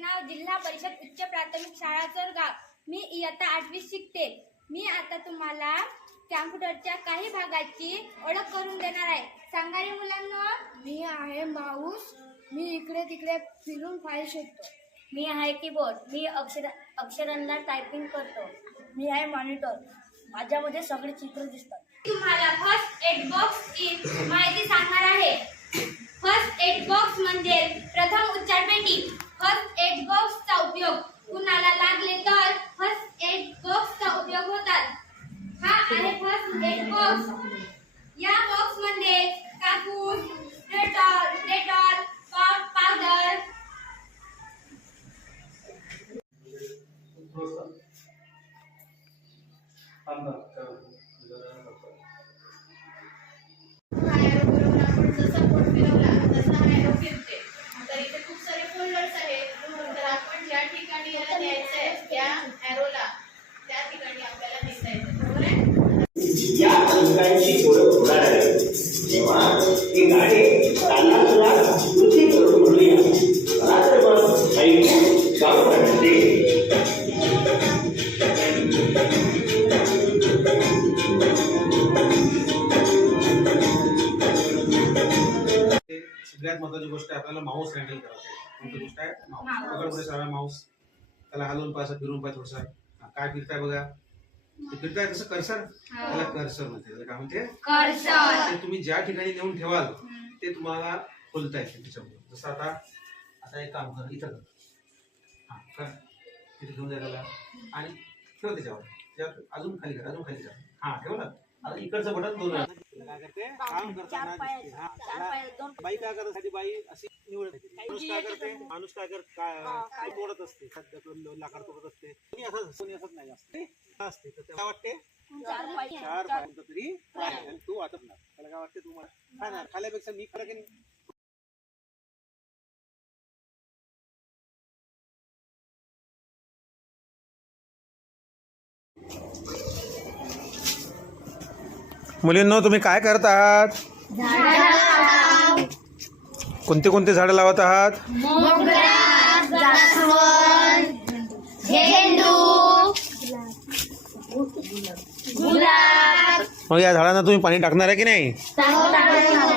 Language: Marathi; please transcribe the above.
नाव जिल्हा परिषद उच्च प्राथमिक शाळा चोरगाव. मी इयत्ता 8वी शिकते. मी आता तुम्हाला कॅम्प्युटरच्या काही भागाची ओळख करून देणार आहे. सांगा रे मुलांना. मी आहे माऊस. मी इकडे तिकडे फिरून फाईल शोधतो. मी आहे कीबोर्ड. मी अक्षरांना टायपिंग करतो. मी आहे मॉनिटर. माझ्यामध्ये सगळे चित्र दिसतात. तुम्हाला फर्स्ट एड बॉक्सची माहिती सांगणार आहे. फर्स्ट एड बॉक्स म्हणजे प्रथम उपचार पेटी. फर्स्ट एड बॉक्सचा उपयोग कुणाला लागले तर फर्स्ट एड बॉक्सचा उपयोग होतात. हा आहे फर्स्ट एड बॉक्स. या बॉक्स मध्ये कापूस, डेटॉल, पावडर, जसा बोट फिरवला तसा ॲरो फिरते. तर इथे खूप सारे फोल्डर्स आहेत. तर आपण ज्या ठिकाणी याला न्यायचं आहे त्या ॲरोला त्या ठिकाणी आपल्याला नेता येतं. बरोबर आहे. या अंकांची ओळख होणार आहे तेव्हा ही गाडी तालाला कृती करून म्हणूया. रात्र बस ऐक गाव काढते. सगळ्यात महत्वाची गोष्ट आहे आपल्याला माऊस हँडल करायचं आहे. कोणती गोष्ट आहे माऊस. माऊस त्याला हलवून पाहायचं, फिरून पाहायचं. थोडसा काय फिरताय बघा. ते फिरताय कसं कर्सर, त्याला कर्सर म्हणते. त्याला काय म्हणते कर्सर. ते तुम्ही ज्या ठिकाणी नेऊन ठेवाल ते तुम्हाला खोलता येते त्याच्यामध्ये. जसं आता एक काम कर, इथं कर. कर तिथे घेऊन जाय त्याला आणि ठेव त्याच्यावर. अजून खाली कर, अजून खाली कर. ठेवलं. आता इकडचं बटन दोन काय करते काम करताना बाई काय करण्यासाठी बाई अशी निवडत असते. माणूस काय करते, माणूस काय तोडत असते, लाकड तोडत असते. कोणी असत नाही असते. तर काय वाटते चार पायांचा तरी आणि तू वाटत ना. त्याला काय वाटते तुम्हाला खाणार खाल्यापेक्षा मी खरं की मुलींनो तुम्ही काय करत आहात? कोणते कोणते झाडं लावत आहात? मग या झाडांना तुम्ही पाणी टाकणार आहे की नाही?